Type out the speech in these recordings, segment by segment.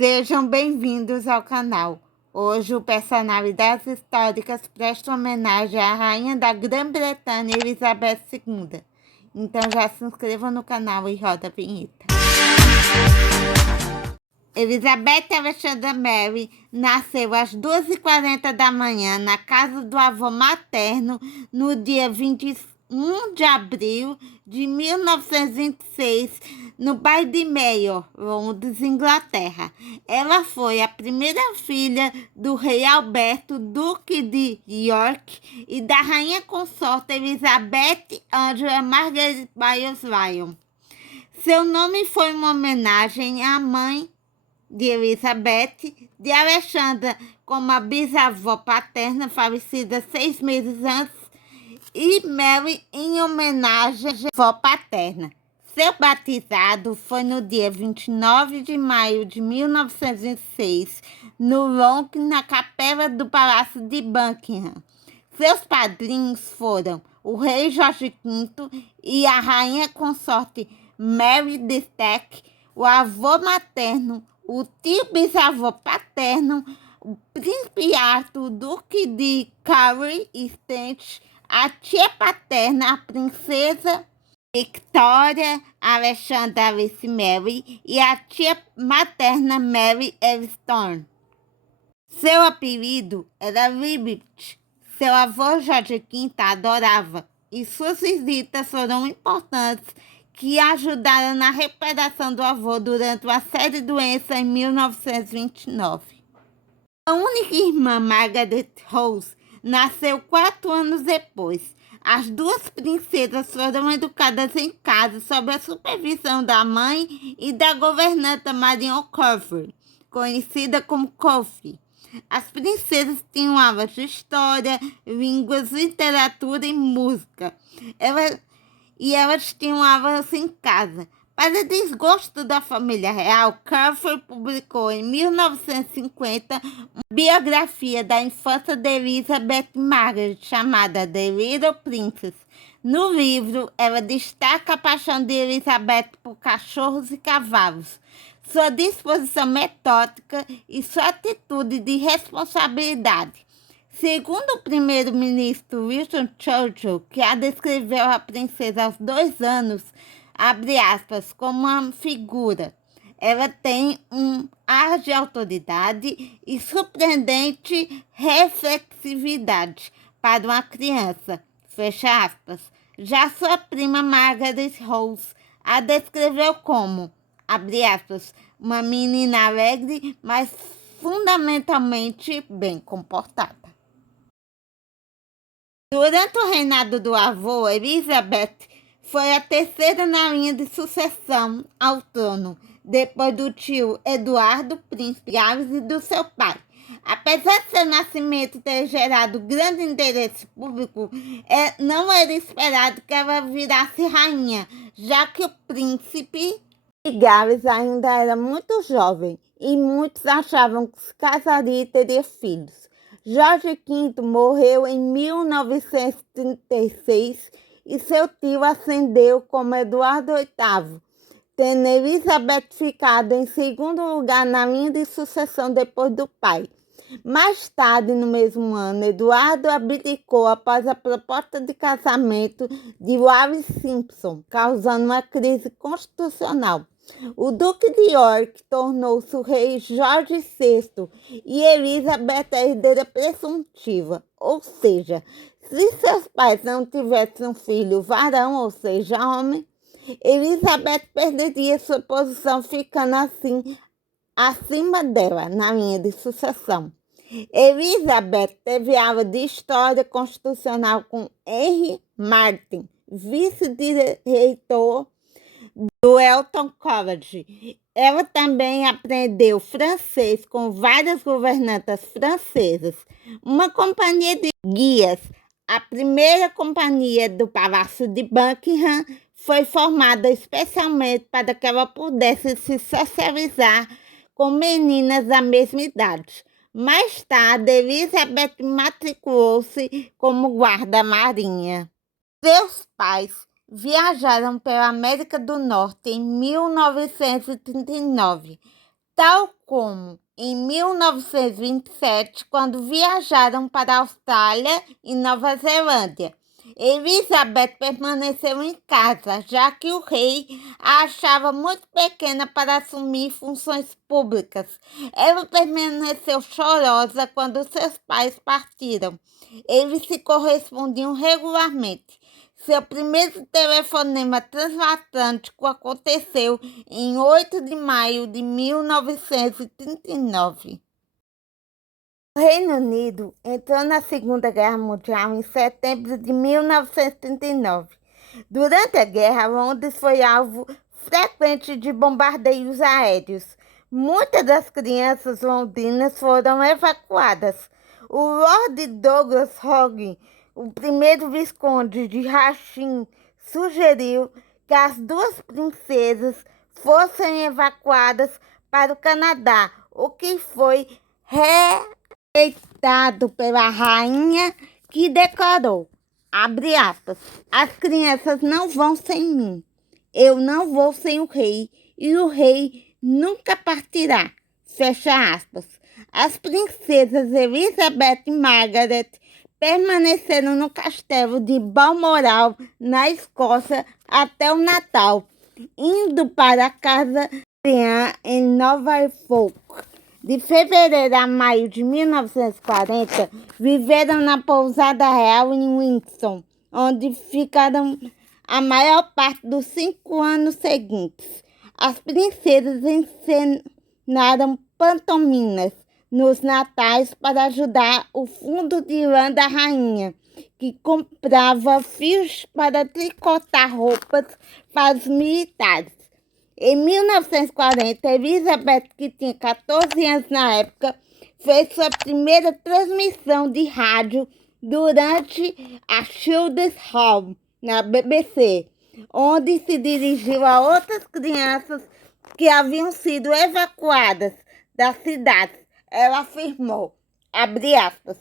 Sejam bem-vindos ao canal. Hoje o Personalidades Históricas presta homenagem à Rainha da Grã-Bretanha, Elizabeth II. Então já se inscreva no canal e roda a vinheta. Elizabeth Alexandra Mary nasceu às 2h40 da manhã na casa do avô materno no dia 21 de abril de 1926, no bairro de Mayo, Londres, Inglaterra. Ela foi a primeira filha do rei Alberto, duque de York, e da rainha consorte Elizabeth Angela Margaret Byles-Lyon. Seu nome foi uma homenagem à mãe de Elizabeth, de Alexandra, como a bisavó paterna, falecida 6 meses antes, e Mary em homenagem à avó paterna. Seu batizado foi no dia 29 de maio de 1906, no Londres, na capela do Palácio de Buckingham. Seus padrinhos foram o rei Jorge V e a rainha consorte Mary de Stack, o avô materno, o tio bisavô paterno, o príncipe Arthur, duque de Carey e Stanch, a tia paterna, a princesa Victoria Alexandra Alice Mary e a tia materna Mary Elliston. Seu apelido era Liberty. Seu avô Jorge V adorava, e suas visitas foram importantes que ajudaram na recuperação do avô durante uma série de doenças em 1929. A única irmã, Margaret Rose, nasceu 4 anos depois. As duas princesas foram educadas em casa sob a supervisão da mãe e da governanta Marion Coffey, conhecida como Coffey. As princesas tinham aulas de história, línguas, literatura e música. Elas tinham aulas em casa. Para desgosto da família real, Coffey publicou em 1950 uma biografia da infância de Elizabeth Margaret, chamada The Little Princess. No livro, ela destaca a paixão de Elizabeth por cachorros e cavalos, sua disposição metódica e sua atitude de responsabilidade. Segundo o primeiro-ministro Winston Churchill, que a descreveu a princesa aos 2 anos, abre aspas, como uma figura. Ela tem um ar de autoridade e surpreendente reflexividade para uma criança, fecha aspas. Já sua prima Margaret Rose a descreveu como, abre aspas, uma menina alegre, mas fundamentalmente bem comportada. Durante o reinado do avô, Elizabeth foi a terceira na linha de sucessão ao trono, depois do tio Eduardo, príncipe Gales, e do seu pai. Apesar de seu nascimento ter gerado grande interesse público, não era esperado que ela virasse rainha, já que o príncipe de Gales ainda era muito jovem e muitos achavam que se casaria e teria filhos. Jorge V morreu em 1936 e seu tio ascendeu como Eduardo VIII, tendo Elizabeth ficado em segundo lugar na linha de sucessão depois do pai. Mais tarde, no mesmo ano, Eduardo abdicou após a proposta de casamento de Wallis Simpson, causando uma crise constitucional. O Duque de York tornou-se o rei Jorge VI e Elizabeth a herdeira presuntiva, ou seja, se seus pais não tivessem um filho varão, ou seja, homem, Elizabeth perderia sua posição, ficando assim acima dela na linha de sucessão. Elizabeth teve aula de História Constitucional com Henry Martin, vice-reitor do Eton College. Ela também aprendeu francês com várias governantas francesas. Uma companhia de guias, a primeira companhia do Palácio de Buckingham, foi formada especialmente para que ela pudesse se socializar com meninas da mesma idade. Mais tarde, Elizabeth matriculou-se como guarda-marinha. Seus pais viajaram pela América do Norte em 1939. tal como em 1927, quando viajaram para a Austrália e Nova Zelândia. Elizabeth permaneceu em casa, já que o rei a achava muito pequena para assumir funções públicas. Ela permaneceu chorosa quando seus pais partiram. Eles se correspondiam regularmente. Seu primeiro telefonema transatlântico aconteceu em 8 de maio de 1939. O Reino Unido entrou na Segunda Guerra Mundial em setembro de 1939. Durante a guerra, Londres foi alvo frequente de bombardeios aéreos. Muitas das crianças londrinas foram evacuadas. O Lord Douglas Hogg, o primeiro visconde de Rachin, sugeriu que as duas princesas fossem evacuadas para o Canadá, o que foi rejeitado pela rainha, que declarou, abre aspas, as crianças não vão sem mim, eu não vou sem o rei, e o rei nunca partirá, fecha aspas. As princesas Elizabeth e Margaret permaneceram no castelo de Balmoral, na Escócia, até o Natal, indo para a casa em Norfolk. De fevereiro a maio de 1940, viveram na pousada real em Windsor, onde ficaram a maior parte dos 5 anos seguintes. As princesas encenaram pantomimas nos natais para ajudar o fundo de lã da rainha, que comprava fios para tricotar roupas para os militares. Em 1940, Elizabeth, que tinha 14 anos na época, fez sua primeira transmissão de rádio durante a Children's Hall, na BBC, onde se dirigiu a outras crianças que haviam sido evacuadas da cidade. Ela afirmou, abre aspas,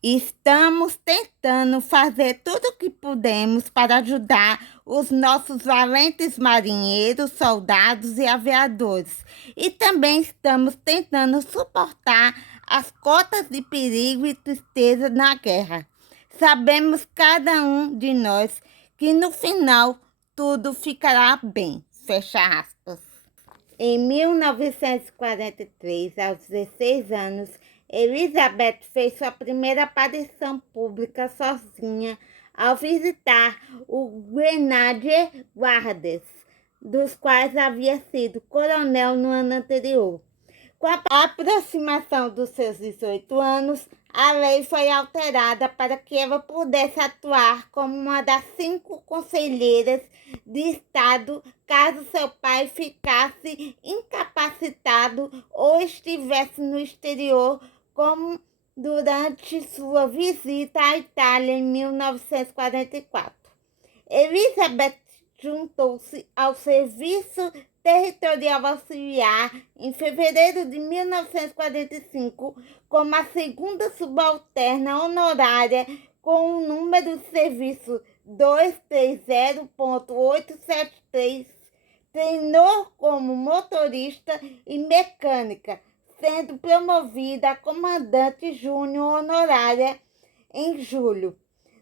estamos tentando fazer tudo o que podemos para ajudar os nossos valentes marinheiros, soldados e aviadores. E também estamos tentando suportar as cotas de perigo e tristeza na guerra. Sabemos, cada um de nós, que no final tudo ficará bem. Fecha aspas. Em 1943, aos 16 anos, Elizabeth fez sua primeira aparição pública sozinha ao visitar o Grenadier Guards, dos quais havia sido coronel no ano anterior. Com a aproximação dos seus 18 anos, a lei foi alterada para que ela pudesse atuar como uma das 5 conselheiras de Estado caso seu pai ficasse incapacitado ou estivesse no exterior, como durante sua visita à Itália em 1944. Elizabeth juntou-se ao Serviço Territorial Auxiliar em fevereiro de 1945 como a segunda subalterna honorária com o número de serviço 230.873. Treinou como motorista e mecânica, sendo promovida a comandante júnior honorária em julho.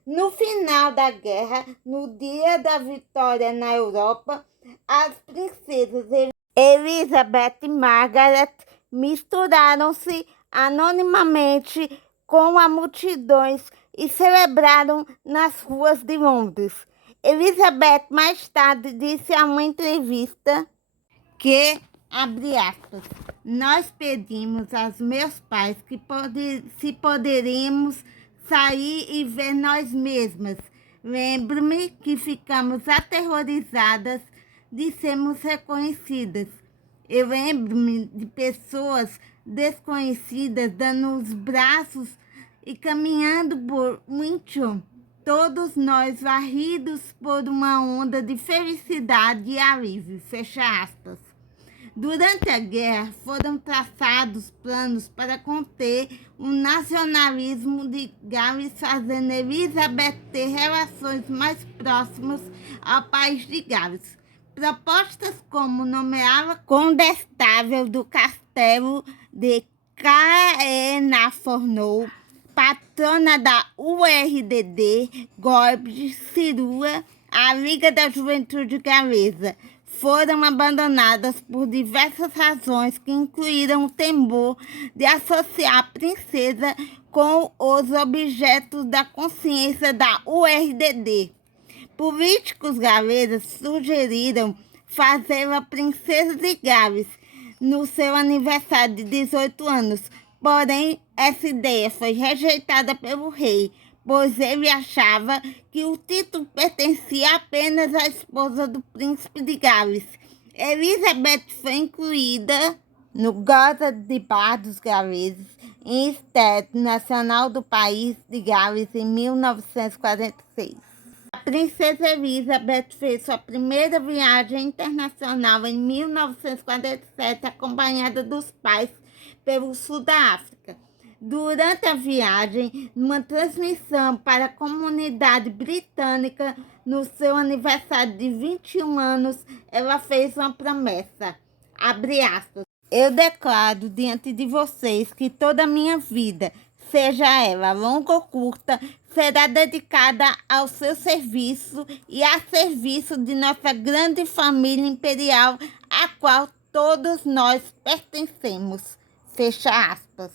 No final da guerra, no dia da vitória na Europa, as princesas Elizabeth e Margaret misturaram-se anonimamente com as multidões e celebraram nas ruas de Londres. Elizabeth mais tarde disse a uma entrevista que, abre aspas, nós pedimos aos meus pais que se poderíamos sair e ver nós mesmas. Lembro-me que ficamos aterrorizadas de sermos reconhecidas. Eu lembro-me de pessoas desconhecidas dando os braços e caminhando por Windsor, todos nós varridos por uma onda de felicidade e alívio, fecha aspas. Durante a guerra, foram traçados planos para conter o nacionalismo de Gales, fazendo Elizabeth ter relações mais próximas ao país de Gales. propostas como nomeá-la condestável do castelo de Caernarfon, patrona da URDD, golpe, Cirua, a Liga da Juventude Galesa, foram abandonadas por diversas razões que incluíram o temor de associar a princesa com os objetos da consciência da URDD. Políticos galeses sugeriram fazê-la princesa de Gales no seu aniversário de 18 anos, porém essa ideia foi rejeitada pelo rei, pois ele achava que o título pertencia apenas à esposa do príncipe de Gales. Elizabeth foi incluída no Goza de Bar dos Galeses, em Estado Nacional do país de Gales, em 1946. A princesa Elizabeth fez sua primeira viagem internacional em 1947, acompanhada dos pais pelo sul da África. Durante a viagem, numa transmissão para a comunidade britânica no seu aniversário de 21 anos, ela fez uma promessa, abre aspas, eu declaro diante de vocês que toda a minha vida, seja ela longa ou curta, será dedicada ao seu serviço e a serviço de nossa grande família imperial, a qual todos nós pertencemos. Fecha aspas.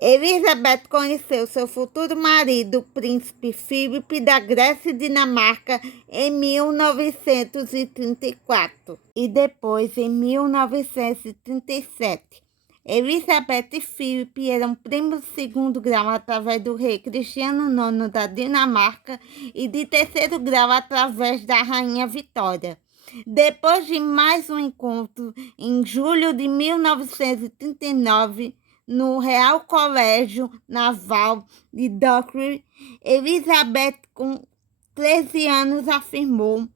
Elizabeth conheceu seu futuro marido, o príncipe Filipe da Grécia e Dinamarca, em 1934 e depois em 1937. Elizabeth e Filipe eram primos de segundo grau através do rei Cristiano IX da Dinamarca e de terceiro grau através da rainha Vitória. Depois de mais um encontro, em julho de 1939, no Real Colégio Naval de Dockwry, Elizabeth, com 13 anos, afirmou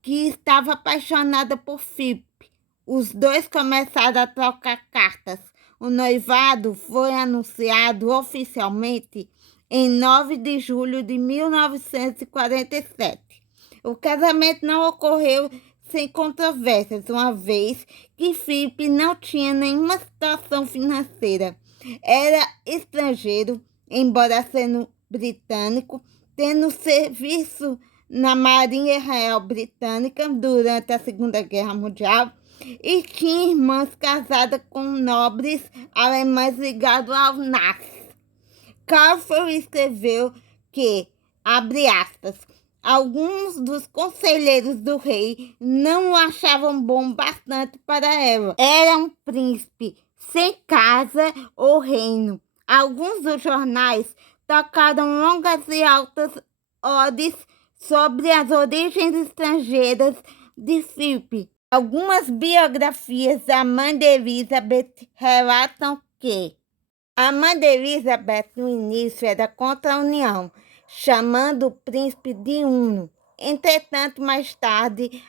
que estava apaixonada por Philip. Os dois começaram a trocar cartas. O noivado foi anunciado oficialmente em 9 de julho de 1947. O casamento não ocorreu sem controvérsias, uma vez que Philip não tinha nenhuma situação financeira. Era estrangeiro, embora sendo britânico, tendo serviço na Marinha Real Britânica durante a Segunda Guerra Mundial e tinha irmãs casadas com nobres alemães ligados ao nazis. Caulfield escreveu que, abre aspas, alguns dos conselheiros do rei não o achavam bom bastante para ela. Era um príncipe sem casa ou reino. Alguns dos jornais tocaram longas e altas odes sobre as origens estrangeiras de Philip. Algumas biografias da mãe de Elizabeth relatam que a mãe de Elizabeth no início era contra a união, chamando o príncipe de Uno. Entretanto, mais tarde,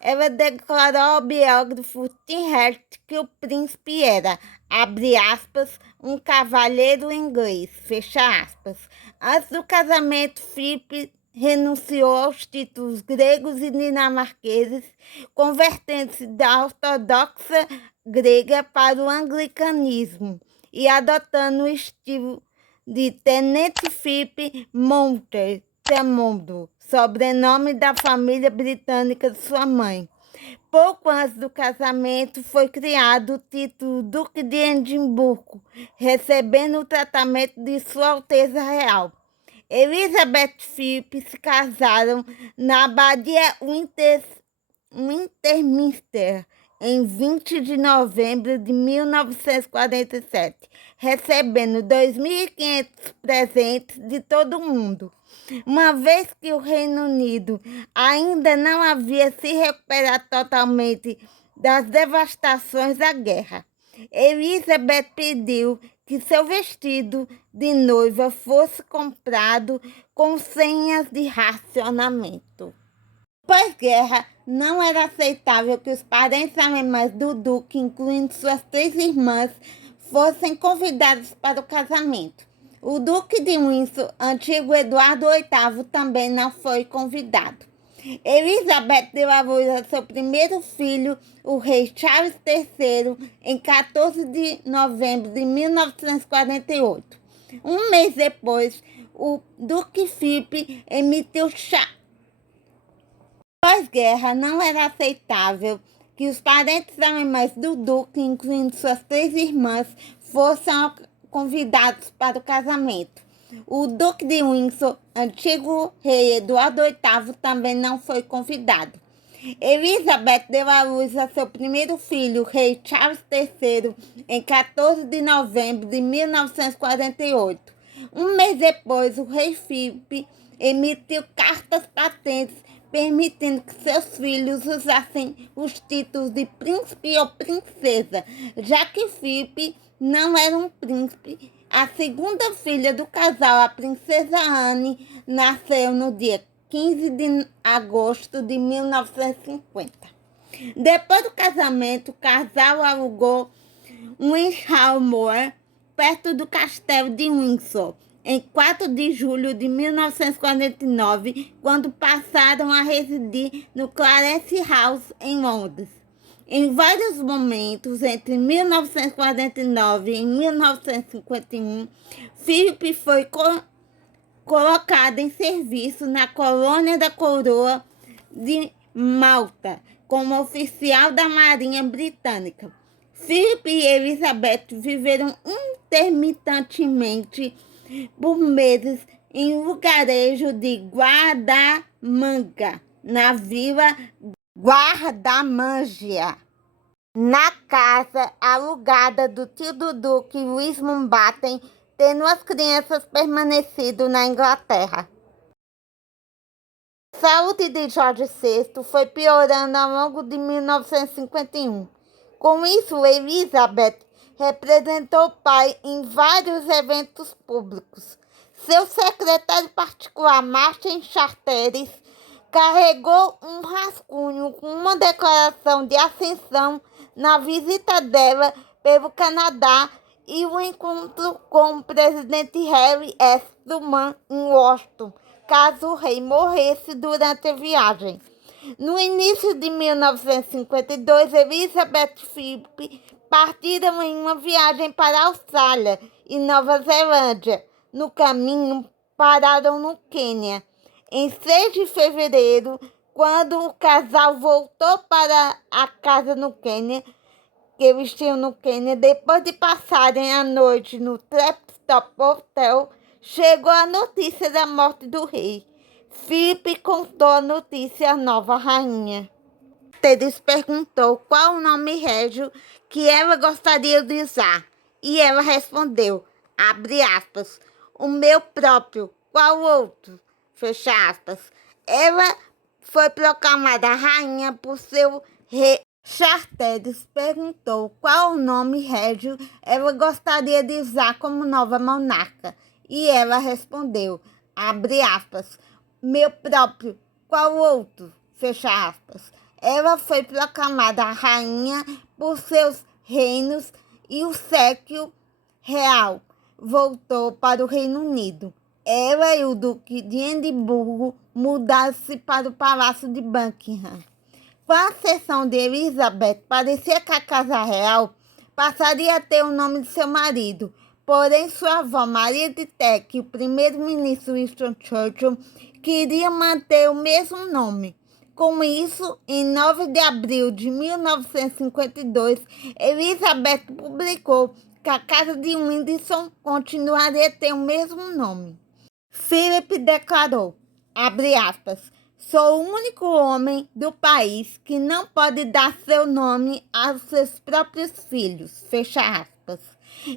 ela declarou ao biógrafo Tim Hart que o príncipe era, abre aspas, um cavalheiro inglês, fecha aspas. Antes do casamento, Philip renunciou aos títulos gregos e dinamarqueses, convertendo-se da ortodoxa grega para o anglicanismo e adotando o estilo de Tenente Philip Monmouth, sobrenome da família britânica de sua mãe. Pouco antes do casamento, foi criado o título Duque de Edimburgo, recebendo o tratamento de Sua Alteza Real. Elizabeth e Philip se casaram na Abadia Winterminster em 20 de novembro de 1947, recebendo 2.500 presentes de todo o mundo. Uma vez que o Reino Unido ainda não havia se recuperado totalmente das devastações da guerra, Elizabeth pediu que seu vestido de noiva fosse comprado com senhas de racionamento. Pós-guerra, não era aceitável que os parentes alemães do duque, incluindo suas 3 irmãs, fossem convidados para o casamento. O duque de Windsor, antigo Eduardo VIII, também não foi convidado. Elizabeth deu à luz a seu primeiro filho, o rei Charles III, em 14 de novembro de 1948. Um mês depois, o Duque Philip emitiu pós-guerra. Não era aceitável que os parentes alemães do Duque, incluindo suas 3 irmãs, fossem convidados para o casamento. O Duque de Windsor, antigo rei Eduardo VIII, também não foi convidado. Elizabeth deu à luz a seu primeiro filho, o rei Charles III, em 14 de novembro de 1948. Um mês depois, o rei Filipe emitiu cartas patentes permitindo que seus filhos usassem os títulos de príncipe ou princesa, já que Filipe não era um príncipe. A segunda filha do casal, a princesa Anne, nasceu no dia 15 de agosto de 1950. Depois do casamento, o casal alugou um Windsor perto do castelo de Windsor, em 4 de julho de 1949, quando passaram a residir no Clarence House, em Londres. Em vários momentos, entre 1949 e 1951, Philip foi colocado em serviço na colônia da Coroa de Malta, como oficial da Marinha Britânica. Philip e Elizabeth viveram intermitentemente por meses em um lugarejo de Guardamanca, na vila Guardamangia, na casa alugada do tio do Duque, Luís Mountbatten, tendo as crianças permanecido na Inglaterra. A saúde de Jorge VI foi piorando ao longo de 1951. Com isso, Elizabeth representou o pai em vários eventos públicos. Seu secretário particular, Martin Charteris, carregou um rascunho com uma declaração de ascensão na visita dela pelo Canadá e o encontro com o presidente Harry S. Truman em Washington, caso o rei morresse durante a viagem. No início de 1952, Elizabeth e Philip partiram em uma viagem para a Austrália e Nova Zelândia. No caminho, pararam no Quênia. Em 6 de fevereiro, quando o casal voltou para a casa no Quênia, que eles tinham no Quênia, depois de passarem a noite no Trapstop Hotel, chegou a notícia da morte do rei. Philip contou a notícia à nova rainha. Teres perguntou qual o nome régio que ela gostaria de usar, e ela respondeu, abre aspas, o meu próprio, qual outro? Fecha aspas. Ela foi proclamada rainha por seu rei. Charteris perguntou qual o nome régio ela gostaria de usar como nova monarca, e ela respondeu, abre aspas, meu próprio, qual outro? Fecha aspas. Ela foi proclamada rainha por seus reinos e o séquio real voltou para o Reino Unido. Ela e o Duque de Edimburgo mudaram-se para o Palácio de Buckingham. Com a ascensão de Elizabeth, parecia que a Casa Real passaria a ter o nome de seu marido. Porém, sua avó, Maria de Teck, e o primeiro-ministro Winston Churchill queriam manter o mesmo nome. Com isso, em 9 de abril de 1952, Elizabeth publicou que a Casa de Windsor continuaria a ter o mesmo nome. Philip declarou, abre aspas, sou o único homem do país que não pode dar seu nome aos seus próprios filhos, fecha aspas.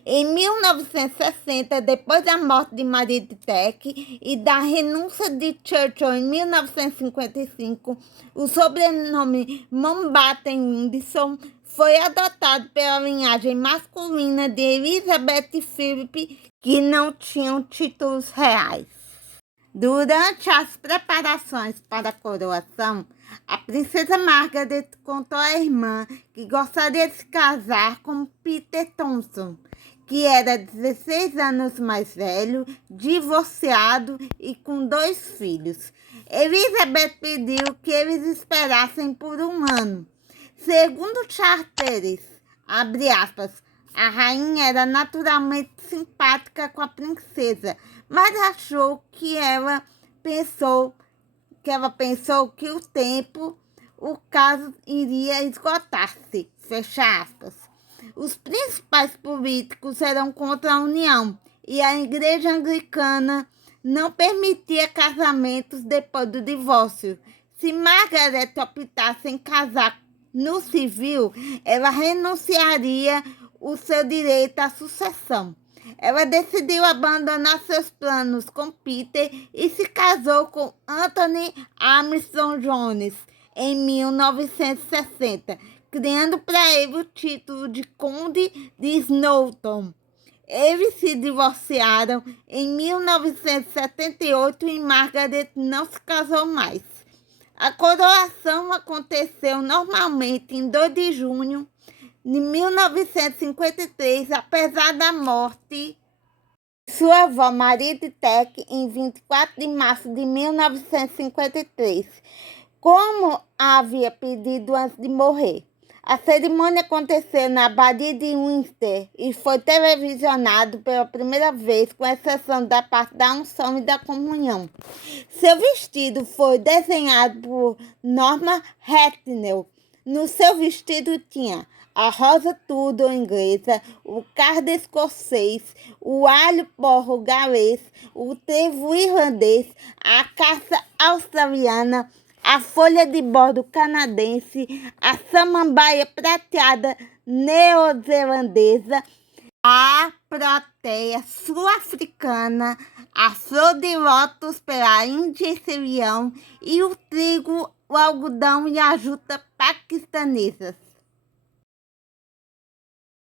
Em 1960, depois da morte de Maria de Teck e da renúncia de Churchill em 1955, o sobrenome Mountbatten-Windsor foi adotado pela linhagem masculina de Elizabeth e Philip, que não tinham títulos reais. Durante as preparações para a coroação, a princesa Margaret contou à irmã que gostaria de se casar com Peter Thomson, que era 16 anos mais velho, divorciado e com 2 filhos. Elizabeth pediu que eles esperassem por um ano. Segundo Charteris, abre aspas, a rainha era naturalmente simpática com a princesa, mas achou que ela pensou que o caso iria esgotar-se, fecha aspas. Os principais políticos eram contra a união e a igreja anglicana não permitia casamentos depois do divórcio. Se Margaret optasse em casar no civil, ela renunciaria o seu direito à sucessão. Ela decidiu abandonar seus planos com Peter e se casou com Anthony Armstrong Jones em 1960, criando para ele o título de Conde de Snowdon. Eles se divorciaram em 1978 e Margaret não se casou mais. A coroação aconteceu normalmente em 2 de junho de 1953, apesar da morte de sua avó Maria de Teck em 24 de março de 1953, como havia pedido antes de morrer. A cerimônia aconteceu na Abadia de Windsor e foi televisionado pela primeira vez, com exceção da parte da unção e da comunhão. Seu vestido foi desenhado por Norma Rethel. No seu vestido tinha a rosa Tudor inglesa, o cardo escocês, o alho porro galês, o trevo irlandês, a caça australiana, a folha de bordo canadense, a samambaia prateada neozelandesa, a proteia sul-africana, a flor de lótus pela Índia e Ceilão e o trigo, o algodão e a juta paquistanesas.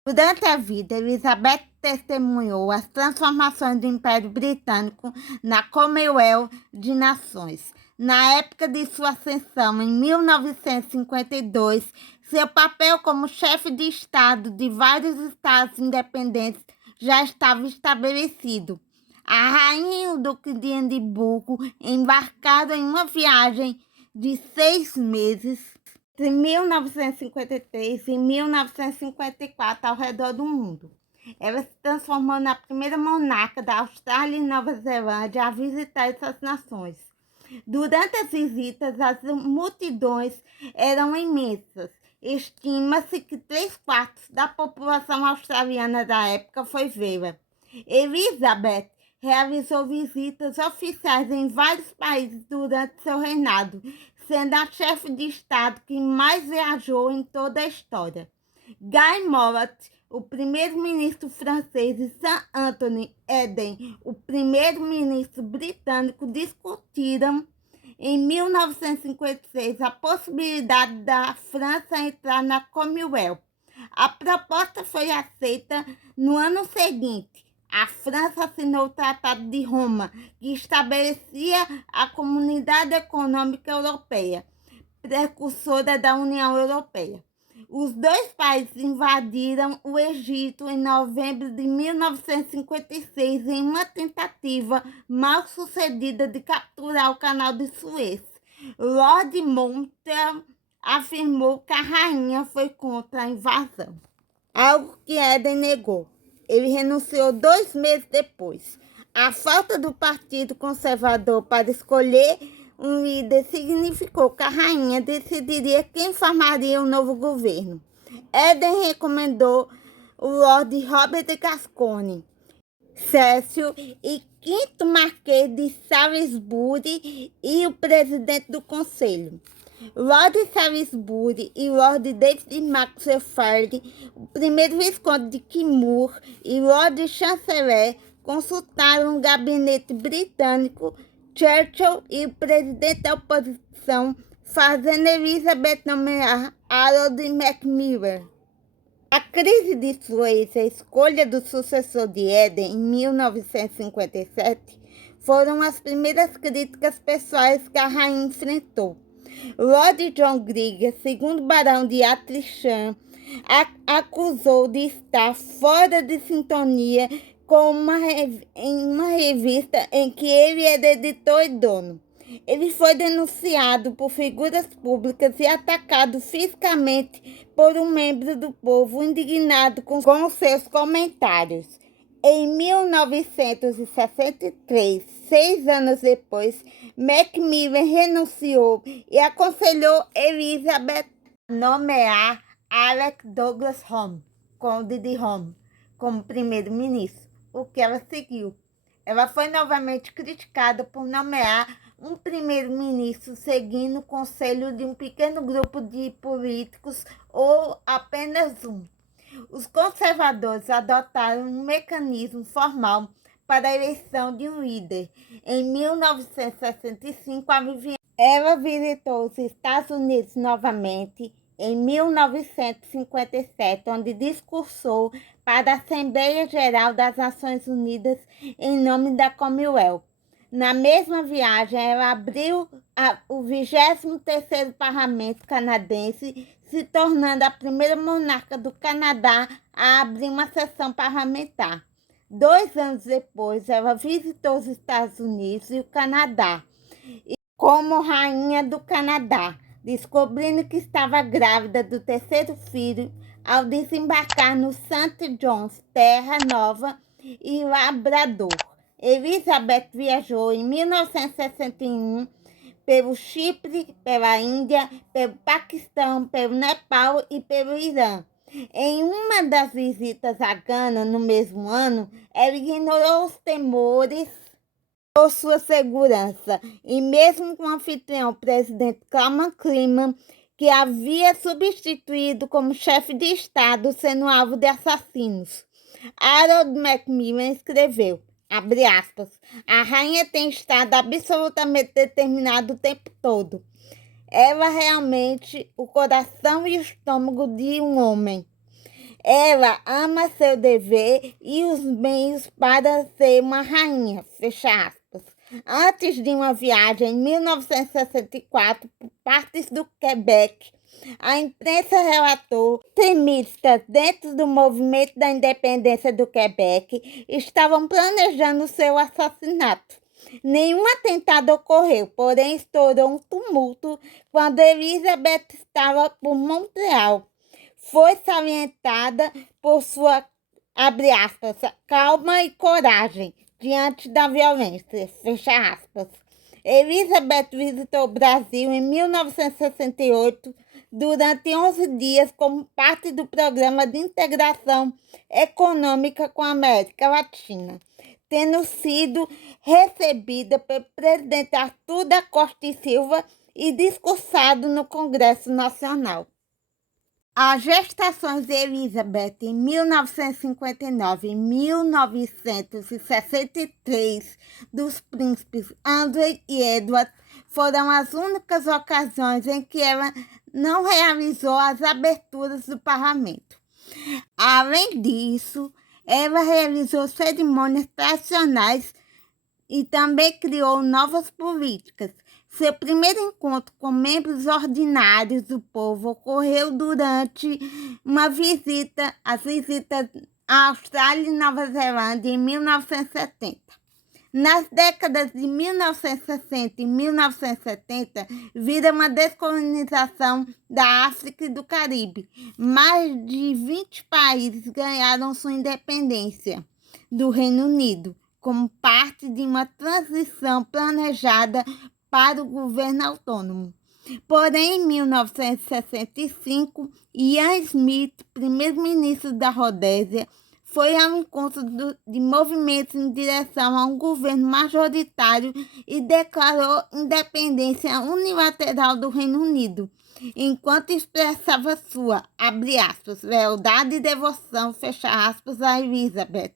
Durante a vida, Elizabeth testemunhou as transformações do Império Britânico na Commonwealth de Nações. Na época de sua ascensão, em 1952, seu papel como chefe de Estado de vários estados independentes já estava estabelecido. A rainha e o duque de Edimburgo embarcaram em uma viagem de 6 meses entre 1953 e 1954 ao redor do mundo. Ela se transformou na primeira monarca da Austrália e Nova Zelândia a visitar essas nações. Durante as visitas, as multidões eram imensas. Estima-se que 3/4 da população australiana da época foi vê-la. Elizabeth realizou visitas oficiais em vários países durante seu reinado, sendo a chefe de Estado que mais viajou em toda a história. Guy Mollet, o primeiro-ministro francês, e Sir Anthony Eden, o primeiro-ministro britânico, discutiram em 1956 a possibilidade da França entrar na Commonwealth. A proposta foi aceita no ano seguinte. A França assinou o Tratado de Roma, que estabelecia a Comunidade Econômica Europeia, precursora da União Europeia. Os dois países invadiram o Egito em novembro de 1956 em uma tentativa mal sucedida de capturar o Canal de Suez. Lord Mountbatten afirmou que a rainha foi contra a invasão, algo que Eden negou. Ele renunciou 2 meses depois. A falta do Partido Conservador para escolher um líder significou que a rainha decidiria quem formaria o novo governo. Eden recomendou o Lord Robert Gascoigne, Cecil e 5º Marquês de Salisbury e o presidente do conselho. Lord Salisbury e Lord David Maxfield, o primeiro visconde de Kimur e Lord Chanceler, consultaram o gabinete britânico, Churchill e o presidente da oposição, fazendo Elizabeth nomear Harold Macmillan. A crise de Suez e a escolha do sucessor de Eden em 1957 foram as primeiras críticas pessoais que a rainha enfrentou. Lord John Griggs, segundo barão de Atrincham, acusou de estar fora de sintonia com em uma revista em que ele era editor e dono. Ele foi denunciado por figuras públicas e atacado fisicamente por um membro do povo indignado com seus comentários. Em 1963, 6 anos depois, Macmillan renunciou e aconselhou Elizabeth a nomear Alec Douglas Home, conde de Home, como primeiro-ministro, o que ela seguiu. Ela foi novamente criticada por nomear um primeiro-ministro seguindo o conselho de um pequeno grupo de políticos ou apenas um. Os conservadores adotaram um mecanismo formal para a eleição de um líder. Em 1965, ela visitou os Estados Unidos novamente em 1957, onde discursou para a Assembleia Geral das Nações Unidas em nome da Commonwealth. Na mesma viagem, ela abriu o 23º Parlamento canadense, se tornando a primeira monarca do Canadá a abrir uma sessão parlamentar. 2 anos depois, ela visitou os Estados Unidos e o Canadá como rainha do Canadá, descobrindo que estava grávida do 3º filho ao desembarcar no St. John's, Terra Nova e Labrador. Elizabeth viajou em 1961 pelo Chipre, pela Índia, pelo Paquistão, pelo Nepal e pelo Irã. Em uma das visitas a Gana no mesmo ano, ela ignorou os temores por sua segurança, e mesmo com o anfitrião, o presidente Calman Climan, que havia substituído como chefe de Estado, sendo alvo de assassinos. Harold Macmillan escreveu, abre aspas, a rainha tem estado absolutamente determinada o tempo todo. Ela realmente o coração e o estômago de um homem. Ela ama seu dever e os meios para ser uma rainha, fecha aspas. Antes de uma viagem em 1964 por partes do Quebec, a imprensa relatou que extremistas dentro do movimento da independência do Quebec estavam planejando seu assassinato. Nenhum atentado ocorreu, porém estourou um tumulto quando Elizabeth estava por Montreal. Foi salientada por sua, abre aspas, calma e coragem diante da violência, fecha aspas. Elizabeth visitou o Brasil em 1968 durante 11 dias como parte do programa de integração econômica com a América Latina, tendo sido recebida pelo presidente Arthur da Costa e Silva e discursado no Congresso Nacional. As gestações de Elizabeth em 1959 e 1963 dos príncipes Andrew e Edward foram as únicas ocasiões em que ela não realizou as aberturas do parlamento. Além disso, ela realizou cerimônias tradicionais e também criou novas políticas. Seu primeiro encontro com membros ordinários do povo ocorreu durante as visitas à Austrália e Nova Zelândia em 1970. Nas décadas de 1960 e 1970, vira uma descolonização da África e do Caribe. Mais de 20 países ganharam sua independência do Reino Unido, como parte de uma transição planejada para o governo autônomo. Porém, em 1965, Ian Smith, primeiro-ministro da Rodésia, foi ao encontro de movimentos em direção a um governo majoritário e declarou independência unilateral do Reino Unido, enquanto expressava sua, abre aspas, lealdade e devoção, fecha aspas, a Elizabeth.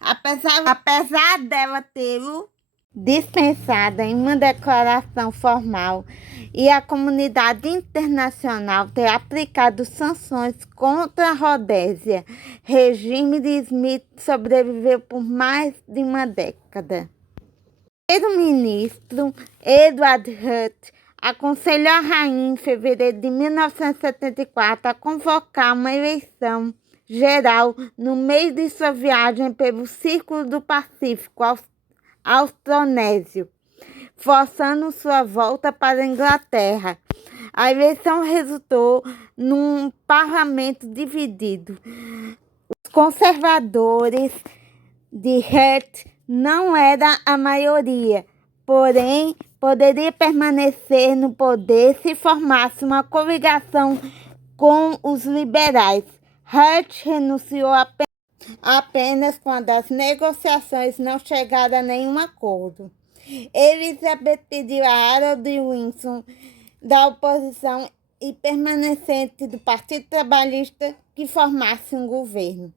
Apesar dela tê-lo dispensada em uma declaração formal e a comunidade internacional ter aplicado sanções contra a Rodésia, o regime de Smith sobreviveu por mais de uma década. O primeiro-ministro Edward Heath aconselhou a rainha em fevereiro de 1974 a convocar uma eleição geral no meio de sua viagem pelo Círculo do Pacífico austronésio. forçando sua volta para a Inglaterra. A eleição resultou num parlamento dividido. Os conservadores de Hearst não eram a maioria, porém poderia permanecer no poder se formasse uma coligação com os liberais. Hearst renunciou apenas quando as negociações não chegaram a nenhum acordo. Elizabeth pediu a Harold Wilson, da oposição e permanecente do Partido Trabalhista, que formasse um governo.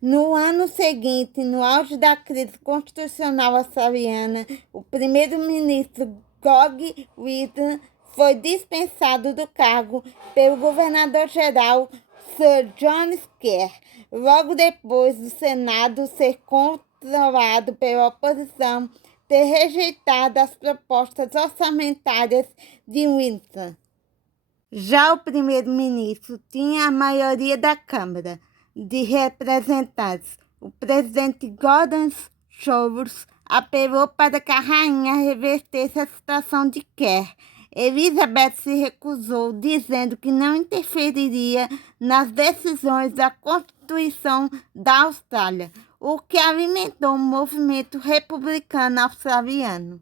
No ano seguinte, no auge da crise constitucional australiana, o primeiro-ministro Gough Whitlam foi dispensado do cargo pelo governador-geral Sir John Kerr, logo depois do Senado ser controlado pela oposição ter rejeitado as propostas orçamentárias de Whitlam. Já o primeiro-ministro tinha a maioria da Câmara de Representantes. O presidente Gordon Shores apelou para que a rainha revertesse a situação de Kerr. Elizabeth se recusou, dizendo que não interferiria nas decisões da Constituição da Austrália, o que alimentou o movimento republicano australiano.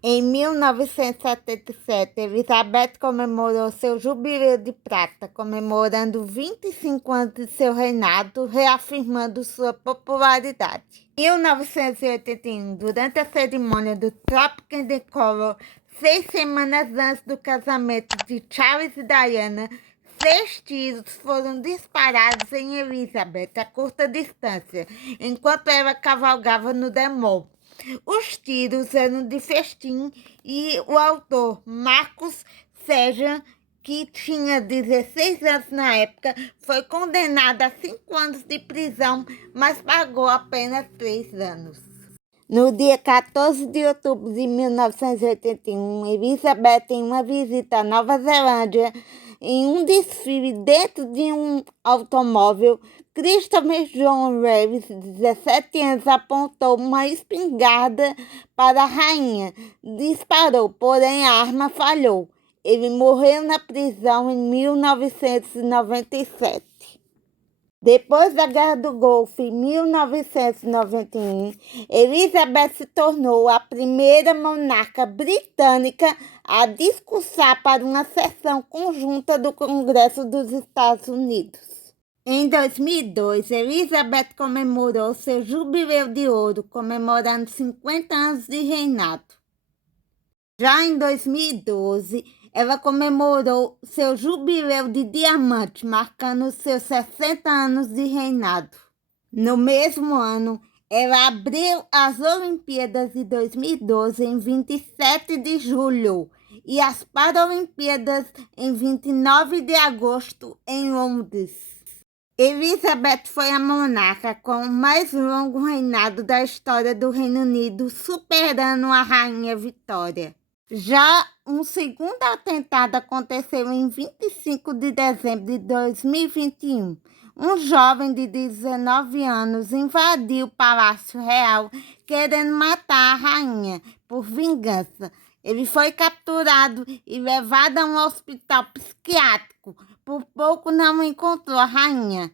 Em 1977, Elizabeth comemorou seu jubileu de prata, comemorando 25 anos de seu reinado, reafirmando sua popularidade. Em 1981, durante a cerimônia do Tropic Decolor, 6 semanas antes do casamento de Charles e Diana, 6 tiros foram disparados em Elizabeth a curta distância, enquanto ela cavalgava no The Mall. Os tiros eram de festim e o autor, Marcus Sejan, que tinha 16 anos na época, foi condenado a 5 anos de prisão, mas pagou apenas 3 anos. No dia 14 de outubro de 1981, Elizabeth, em uma visita à Nova Zelândia, em um desfile dentro de um automóvel, Christopher John Reeves, de 17 anos, apontou uma espingarda para a rainha. Disparou, porém a arma falhou. Ele morreu na prisão em 1997. Depois da Guerra do Golfo, em 1991, Elizabeth se tornou a primeira monarca britânica a discursar para uma sessão conjunta do Congresso dos Estados Unidos. Em 2002, Elizabeth comemorou seu jubileu de ouro, comemorando 50 anos de reinado. Já em 2012, ela comemorou seu jubileu de diamante, marcando seus 60 anos de reinado. No mesmo ano, ela abriu as Olimpíadas de 2012 em 27 de julho e as Paralimpíadas em 29 de agosto em Londres. Elizabeth foi a monarca com o mais longo reinado da história do Reino Unido, superando a Rainha Vitória. Já um segundo atentado aconteceu em 25 de dezembro de 2021. Um jovem de 19 anos invadiu o Palácio Real querendo matar a rainha por vingança. Ele foi capturado e levado a um hospital psiquiátrico. Por pouco não encontrou a rainha.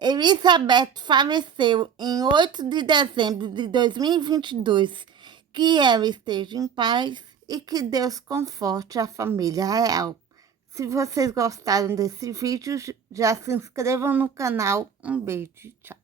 Elizabeth faleceu em 8 de dezembro de 2022. Que ela esteja em paz e que Deus conforte a família real. Se vocês gostaram desse vídeo, já se inscrevam no canal. Um beijo, tchau.